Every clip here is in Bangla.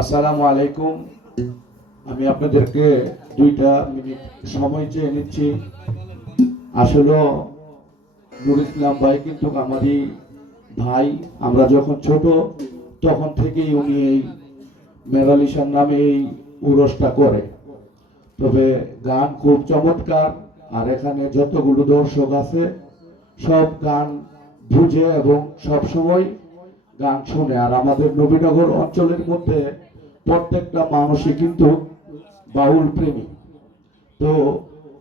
আসসালামু আলাইকুম। আমি আপনাদেরকে দুইটা মিনিট সময় চেয়ে নিচ্ছি। আসলে নুর ইসলাম ভাই কিন্তু আমারই ভাই। আমরা যখন ছোট, তখন থেকেই উনি এই মেরালিসার নামে এই উরসটা করে। তবে গান খুব চমৎকার, আর এখানে যতগুলো দর্শক আছে, সব গান বুঝে এবং সব সময় গান শুনে আর আমাদের নবীনগর অঞ্চলের মধ্যে প্রত্যেকটা মানুষই কিন্তু বাউল প্রেমী। তো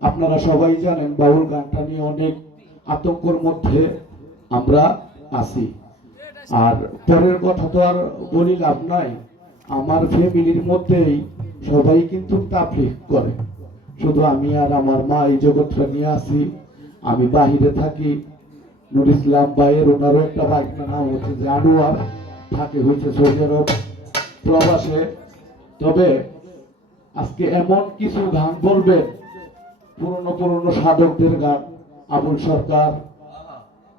আপনারা সবাই জানেন বাউল গানটা নিয়ে অনেক আতঙ্কর মধ্যে আমরা আছি। আর পরের কথা তো আর বলি লাভ নাই। আমার ফ্যামিলির মধ্যেই সবাই কিন্তু তাফলিক করে। শুধু আমি আর আমার মা এই জগৎটা নিয়ে আসি আমি বাহিরে থাকি। নুর ইসলাম ভাইয়ের ওনারও একটা বাইকটা নাম হচ্ছে জানুয়ার থাকে হচ্ছে সৌদি আরব প্রবাসে। তবে আজকে এমন কিছু গান বলবেন পুরনো পুরনো সাধকদের গান। আবুল সরকার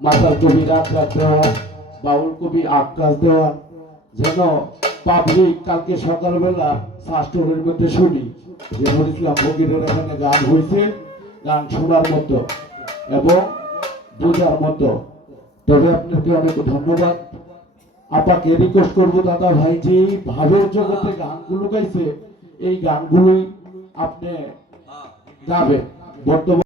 মাতার কবি রাত রাত দেওয়া, বাউল কবি আকাশ দেওয়া। যেন পাবলিক কালকে সকালবেলা শাস্ত্রের মধ্যে শুনি যে নুর ইসলাম ফকিরের এখানে গান হয়েছে, গান শোনার মতো। এবং বোঝার মতো। তবে আপনাকে অনেক ধন্যবাদ। আপাকে রিকোয়েস্ট করব, দাদা ভাই যে ভাবের জগতে গানগুলো গাইছে, এই গানগুলোই আপনি গাবেন। বর্তমান